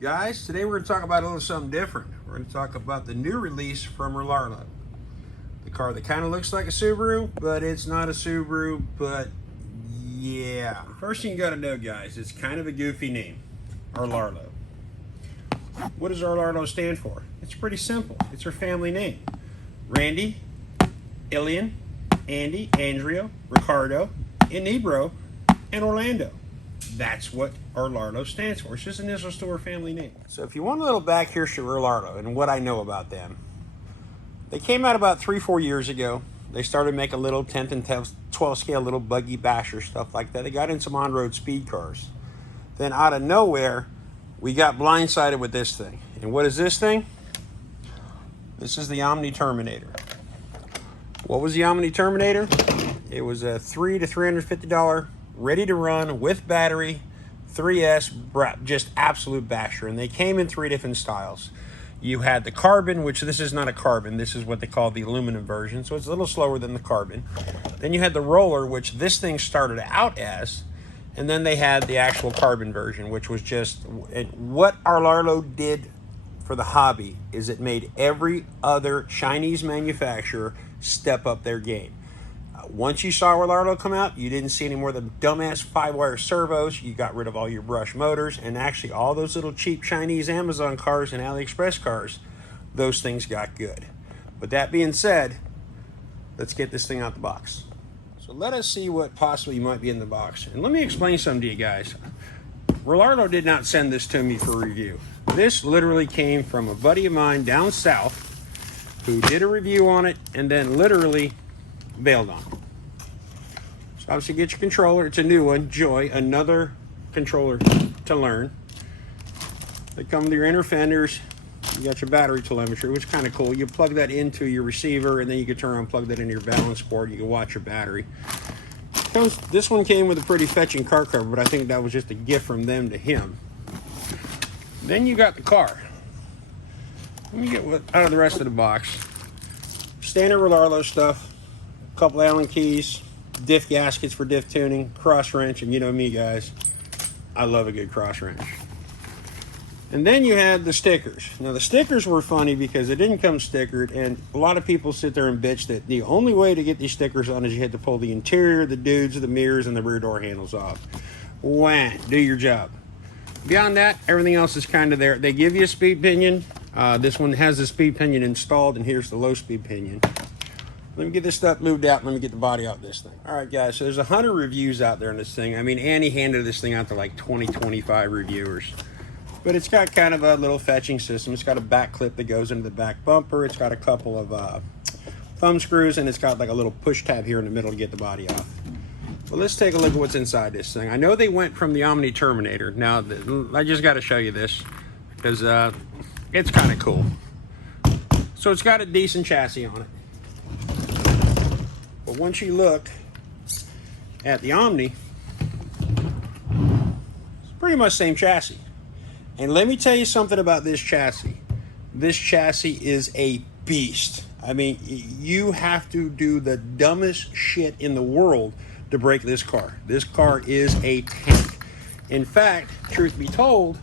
Guys, today we're going to talk about a little something different. We're going to talk about the new release from Rlaarlo. The car that kind of looks like a Subaru, but it's not a Subaru, but yeah. First thing you got to know, guys, it's kind of a goofy name, Rlaarlo. What does Rlaarlo stand for? It's pretty simple. It's her family name. Randy, Ilian, Andy, Andrea, Ricardo, Inebro, and Orlando. That's what Rlaarlo stands for. It's just initials to her family name. So if you want a little back history of Rlaarlo and what I know about them, they came out about 3-4 years ago. They started making little 10th and 12th scale little buggy basher stuff like that. They got in some on-road speed cars. Then out of nowhere, we got blindsided with this thing. And what is this thing? This is the Omni Terminator. What was the Omni Terminator? It was a $300 to $350 ready to run with battery 3S, just absolute basher. And they came in 3 different styles. You had the carbon, which this is not a carbon, this is what they call the aluminum version, so it's a little slower than the carbon. Then you had the roller, which this thing started out as, and then they had the actual carbon version, which was just what Rlaarlo did for the hobby is it made every other Chinese manufacturer step up their game. Once you saw Rlaarlo come out, you didn't see any more of the dumbass 5-wire servos. You got rid of all your brush motors, and actually all those little cheap Chinese Amazon cars and AliExpress cars, those things got good. But that being said, let's get this thing out the box. So let us see what possibly might be in the box. And let me explain something to you guys. Rlaarlo did not send this to me for review. This literally came from a buddy of mine down south who did a review on it and then literally bailed on it. So obviously get your controller. It's a new one, Joy, another controller to learn. They come with your inner fenders. You got your battery telemetry, which is kind of cool. You plug that into your receiver and then you can turn around and plug that into your balance board. You can watch your battery. This one came with a pretty fetching car cover, but I think that was just a gift from them to him. Then you got the car. Let me get out of the rest of the box. Standard Rlaarlo stuff. Couple Allen keys, diff gaskets for diff tuning, cross wrench, and you know me, guys, I love a good cross wrench. And then you had the stickers. Now the stickers were funny because it didn't come stickered, and a lot of people sit there and bitch that the only way to get these stickers on is you had to pull the interior, the dudes, the mirrors, and the rear door handles off. Wah, do your job. Beyond that, everything else is kind of there. They give you a speed pinion. This one has the speed pinion installed, and here's the low speed pinion. Let me get this stuff moved out. Let me get the body out of this thing. All right, guys, so there's 100 reviews out there on this thing. I mean, Annie handed this thing out to like 25 reviewers. But it's got kind of a little fetching system. It's got a back clip that goes into the back bumper. It's got a couple of thumb screws, and it's got like a little push tab here in the middle to get the body off. Well, let's take a look at what's inside this thing. I know they went from the Omni Terminator. Now, I just got to show you this because it's kind of cool. So it's got a decent chassis on it. But once you look at the Omni, it's pretty much the same chassis. And let me tell you something about this chassis. This chassis is a beast. I mean, you have to do the dumbest shit in the world to break this car. This car is a tank. In fact, truth be told,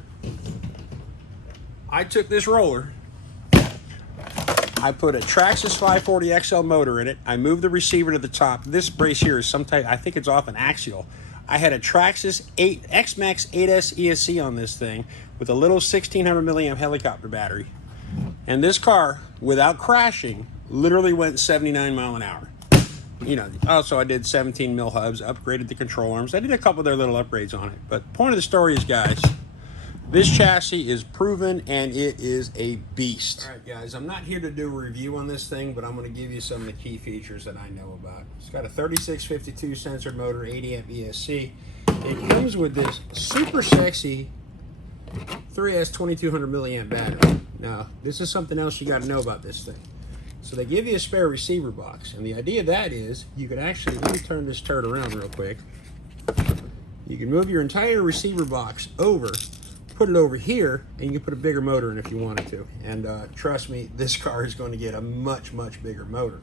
I took this roller, I put a Traxxas 540 XL motor in it. I moved the receiver to the top. This brace here is some type, I think it's off an axial. I had a Traxxas X-Max 8S ESC on this thing with a little 1600 milliamp helicopter battery. And this car, without crashing, literally went 79 miles an hour. You know, also I did 17 mil hubs, upgraded the control arms. I did a couple of their little upgrades on it. But point of the story is, guys, this chassis is proven and it is a beast. All right, guys, I'm not here to do a review on this thing, but I'm going to give you some of the key features that I know about. It's got a 3652 sensor motor, 80 amp ESC. It comes with this super sexy 3S 2200 milliamp battery. Now, this is something else you got to know about this thing. So they give you a spare receiver box, and the idea of that is you could actually, let me turn this turd around real quick. You can move your entire receiver box over, put it over here, and you can put a bigger motor in if you wanted to. And trust me, this car is going to get a much, much bigger motor.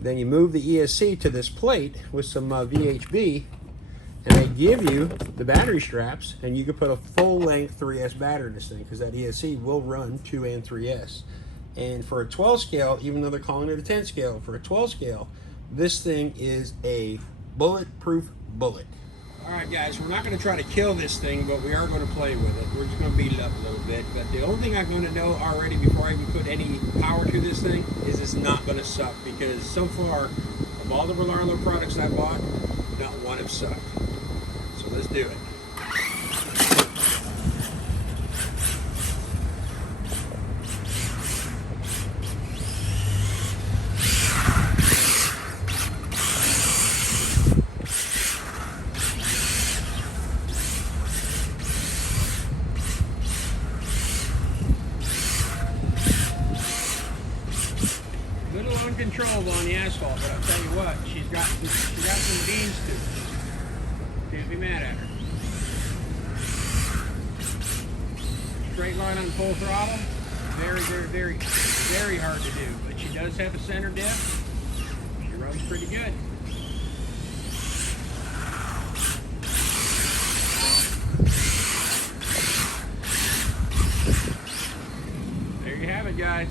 Then you move the ESC to this plate with some VHB, And they give you the battery straps, and you can put a full-length 3S battery in this thing, because that ESC will run 2 and 3S. And for a 12 scale, even though they're calling it a 10 scale, for a 12 scale, this thing is a bulletproof bullet. All right, guys, we're not going to try to kill this thing, but we are going to play with it. We're just going to beat it up a little bit. But the only thing I'm going to know already before I even put any power to this thing is it's not going to suck, because so far, of all the Rlaarlo products I bought, not one have sucked. So let's do it. Uncontrollable on the asphalt, but I'll tell you what, she got some beans to her. Can't be mad at her. Straight line on full throttle, very hard to do, but she does have a center diff. She runs pretty good. There you have it, guys.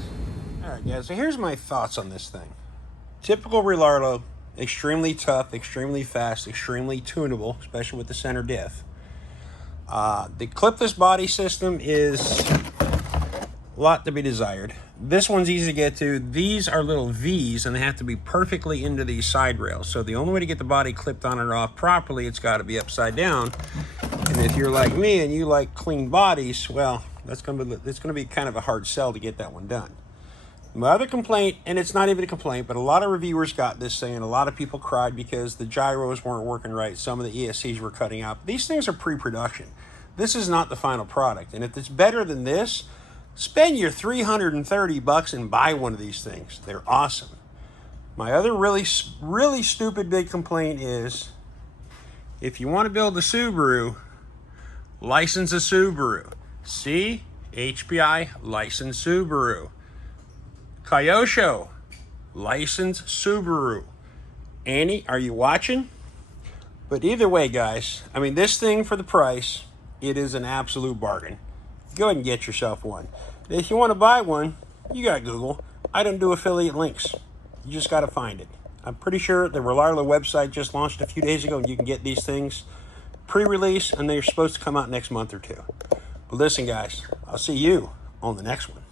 Alright guys, so here's my thoughts on this thing. Typical Rlaarlo, extremely tough, extremely fast, extremely tunable, especially with the center diff. The clipless body system is a lot to be desired. This one's easy to get to. These are little V's, and they have to be perfectly into these side rails. So the only way to get the body clipped on and off properly, it's got to be upside down. And if you're like me and you like clean bodies, well, it's going to be kind of a hard sell to get that one done. My other complaint, and it's not even a complaint, but a lot of reviewers got this thing, and a lot of people cried because the gyros weren't working right. Some of the ESCs were cutting out. These things are pre-production. This is not the final product. And if it's better than this, spend your $330 and buy one of these things. They're awesome. My other really stupid big complaint is, if you want to build a Subaru, license a Subaru. See? HPI, license Subaru. Kyosho, licensed Subaru. Annie, are you watching? But either way, guys, I mean, this thing for the price, it is an absolute bargain. Go ahead and get yourself one. If you want to buy one, you got Google. I don't do affiliate links. You just got to find it. I'm pretty sure the Rlaarlo website just launched a few days ago, and you can get these things pre-release, and they're supposed to come out next month or two. But listen, guys, I'll see you on the next one.